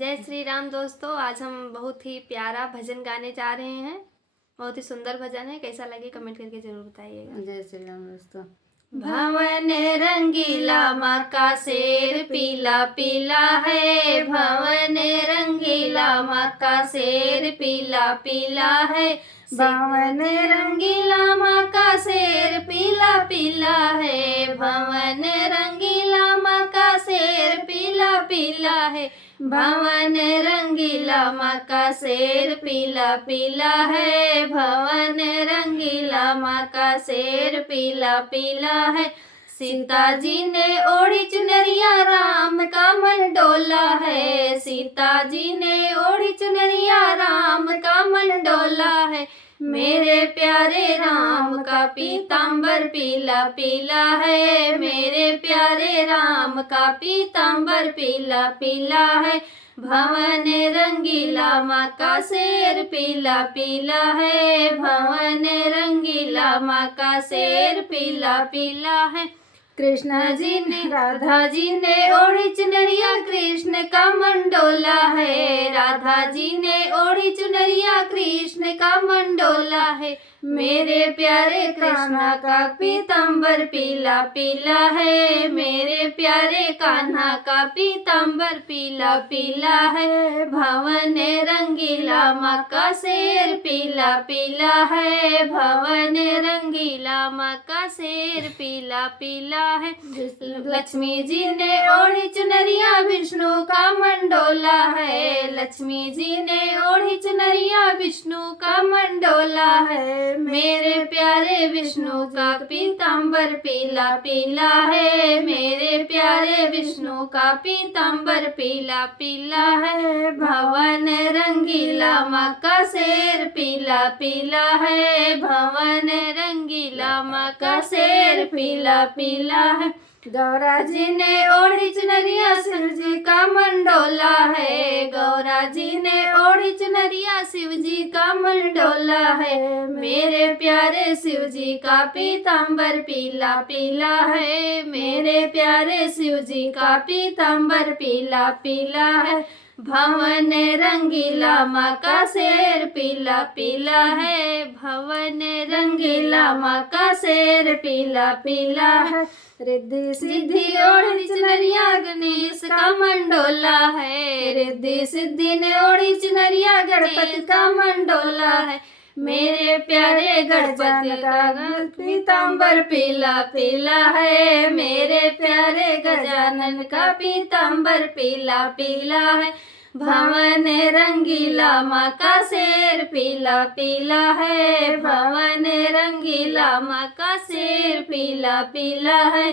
जय श्री राम दोस्तों। आज हम बहुत ही प्यारा भजन गाने जा रहे हैं। बहुत ही सुंदर भजन है। कैसा लगे कमेंट करके जरूर बताइएगा। जय श्री राम दोस्तों। भवन रंगीला माँ का शेर पीला पीला है। भवन रंगीला माँ का शेर पीला पीला है। भवन रंगीला माँ का शेर पीला पीला है। भवन रंगीला माँ का शेर पीला पीला है। भवन रंगीला माँ का शेर पीला पीला है। भवन रंगीला माँ का शेर पीला पीला है। सीता जी ने ओढ़ी चुनरिया राम का मन डोला है। सीता जी ने ओढ़ी चुनरिया राम का मन डोला है। मेरे प्यारे राम का पीतांबर पीला पीला है। मेरे प्यारे राम का पीतांबर पीला पीला है। भवन रंगीला माँ का शेर पीला पीला है। भवन रंगीला माँ का शेर पीला पीला है। कृष्ण जी ने राधा जी ने ओढ़ी चुनरिया कृष्ण का मंडोला है। राधा जी ने ओढ़ी चुनरिया कृष्ण का मंडोला है। मेरे प्यारे कृष्ण का पीतांबर पीला पीला है। मेरे प्यारे कान्हा का पीतांबर पीला पीला है। भवन रंगीला माँ का शेर पीला पीला है। भवन रंगीला माँ का शेर पीला पीला है। लक्ष्मी जी ने ओढ़ी चुनरिया विष्णु का मंडोला है। लक्ष्मी जी ने ओढ़ी चुनरिया विष्णु का मंडोला है। मेरे प्यारे विष्णु का पीतांबर पीला पीला है। मेरे प्यारे विष्णु का पीतांबर पीला पीला है। भवन रंगीला माँ का शेर पीला पीला है। भवन रंगीला माँ का शेर पीला पीला है। गौरा जी ने ओढ़ी चुनरिया शिव जी का मंडोला है। गौरा जी ने ओढ़ी चुनरिया शिव जी का मंडोला है। मेरे प्यारे शिव जी का पीतांबर पीला पीला है। मेरे प्यारे शिव जी का पीतांबर पीला पीला है। भवन रंगीला माँ का शेर पीला पीला है। भवन रंगीला माँ का शेर पीला पीला है। रिद्धि सिद्धि ओढ़ी चुनरिया गणेश का मंडोला है। रिद्धि सिद्धि ने ओढ़ी चुनरिया गणपति का मंडोला है। मेरे प्यारे गणपति का पीतांबर पीला पीला है। मेरे प्यारे गजानन का पीतांबर पीला पीला है। भवन रंगीला माँ का शेर पीला पीला है। भवन रंगीला माँ का शेर पीला पीला है।